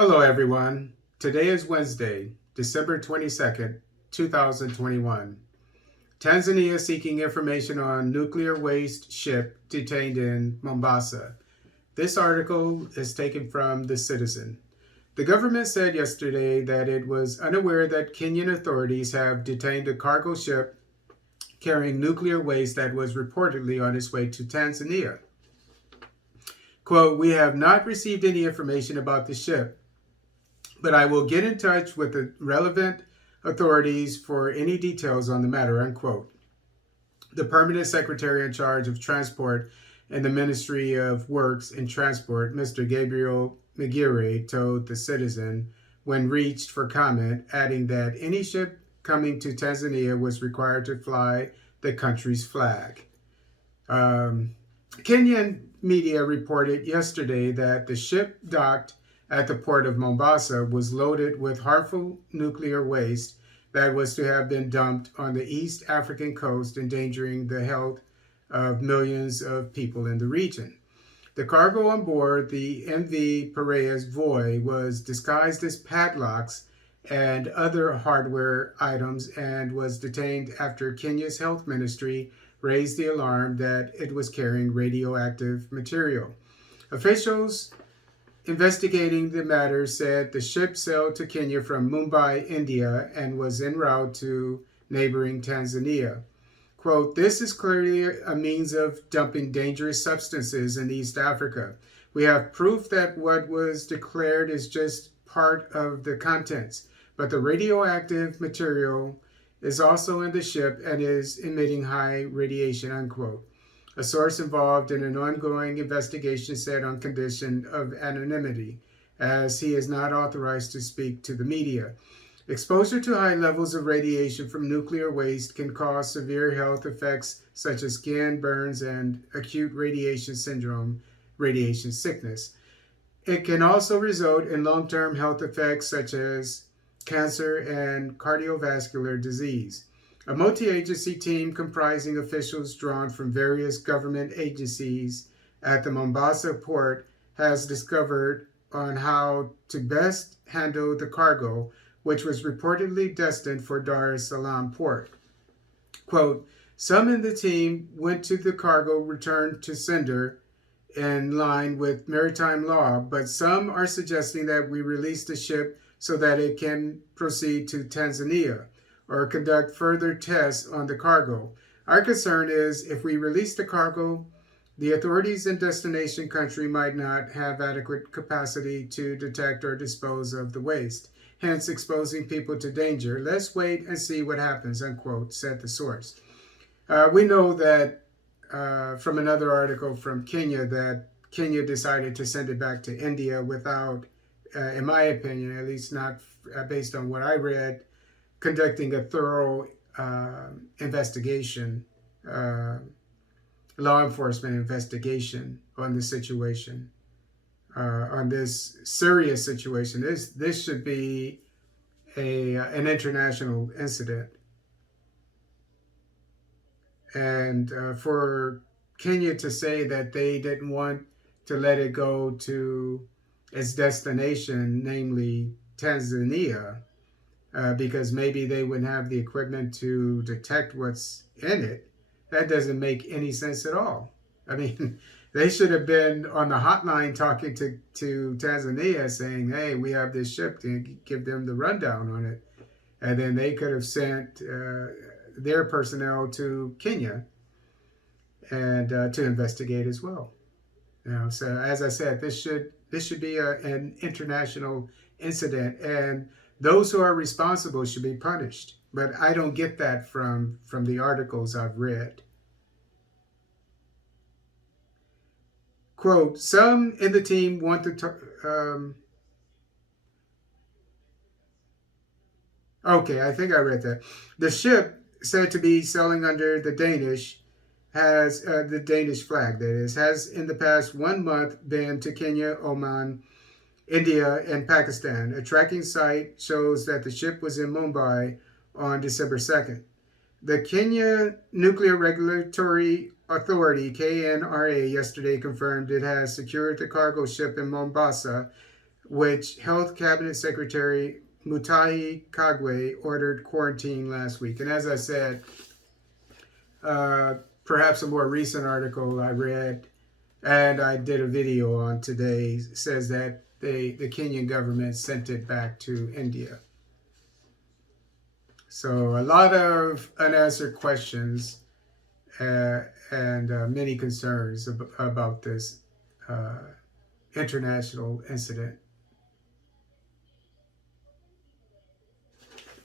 Hello, everyone. Today is Wednesday, December 22nd, 2021. Tanzania seeking information on nuclear waste ship detained in Mombasa. This article is taken from The Citizen. The government said yesterday that it was unaware that Kenyan authorities have detained a cargo ship carrying nuclear waste that was reportedly on its way to Tanzania. Quote, "We have not received any information about the ship, but I will get in touch with the relevant authorities for any details on the matter," unquote. The permanent secretary in charge of transport in the Ministry of Works and Transport, Mr. Gabriel Magire, told The Citizen when reached for comment, adding that any ship coming to Tanzania was required to fly the country's flag. Kenyan media reported yesterday that the ship docked at the port of Mombasa was loaded with harmful nuclear waste that was to have been dumped on the East African coast, endangering the health of millions of people in the region. The cargo on board the MV Piraeus Voy was disguised as padlocks and other hardware items and was detained after Kenya's health ministry raised the alarm that it was carrying radioactive material. Officials investigating the matter said the ship sailed to Kenya from Mumbai, India, and was en route to neighboring Tanzania. Quote, "This is clearly a means of dumping dangerous substances in East Africa. We have proof that what was declared is just part of the contents, but the radioactive material is also in the ship and is emitting high radiation," unquote. A source involved in an ongoing investigation said on condition of anonymity, as he is not authorized to speak to the media. Exposure to high levels of radiation from nuclear waste can cause severe health effects such as skin burns and acute radiation syndrome, radiation sickness. It can also result in long-term health effects such as cancer and cardiovascular disease. A multi-agency team comprising officials drawn from various government agencies at the Mombasa port has discovered on how to best handle the cargo, which was reportedly destined for Dar es Salaam port. Quote, "Some in the team went to the cargo returned to sender in line with maritime law, but some are suggesting that we release the ship so that it can proceed to Tanzania or conduct further tests on the cargo. Our concern is if we release the cargo, the authorities in destination country might not have adequate capacity to detect or dispose of the waste, hence exposing people to danger. Let's wait and see what happens," unquote, said the source. We know that from another article from Kenya that Kenya decided to send it back to India without, in my opinion, at least not based on what I read, conducting a thorough investigation, law enforcement investigation on the situation, on this serious situation. This should be an international incident. And for Kenya to say that they didn't want to let it go to its destination, namely Tanzania, because maybe they wouldn't have the equipment to detect what's in it, that doesn't make any sense at all. I mean, they should have been on the hotline talking to Tanzania saying, hey, we have this ship, to give them the rundown on it. And then they could have sent their personnel to Kenya and to investigate as well. So as I said, this should be an international incident, and those who are responsible should be punished. But I don't get that from the articles I've read. Quote, "Some in the team want to..." Okay, I think I read that. The ship, said to be sailing under the Danish flag, that is, has in the past 1 month been to Kenya, Oman, India, and Pakistan. A tracking site shows that the ship was in Mumbai on December 2nd. The Kenya Nuclear Regulatory Authority, KNRA, yesterday confirmed it has secured the cargo ship in Mombasa which Health Cabinet Secretary Mutahi Kagwe ordered quarantine last week. And as I said, perhaps a more recent article I read and I did a video on today says that the Kenyan government sent it back to India. So a lot of unanswered questions and many concerns about this international incident.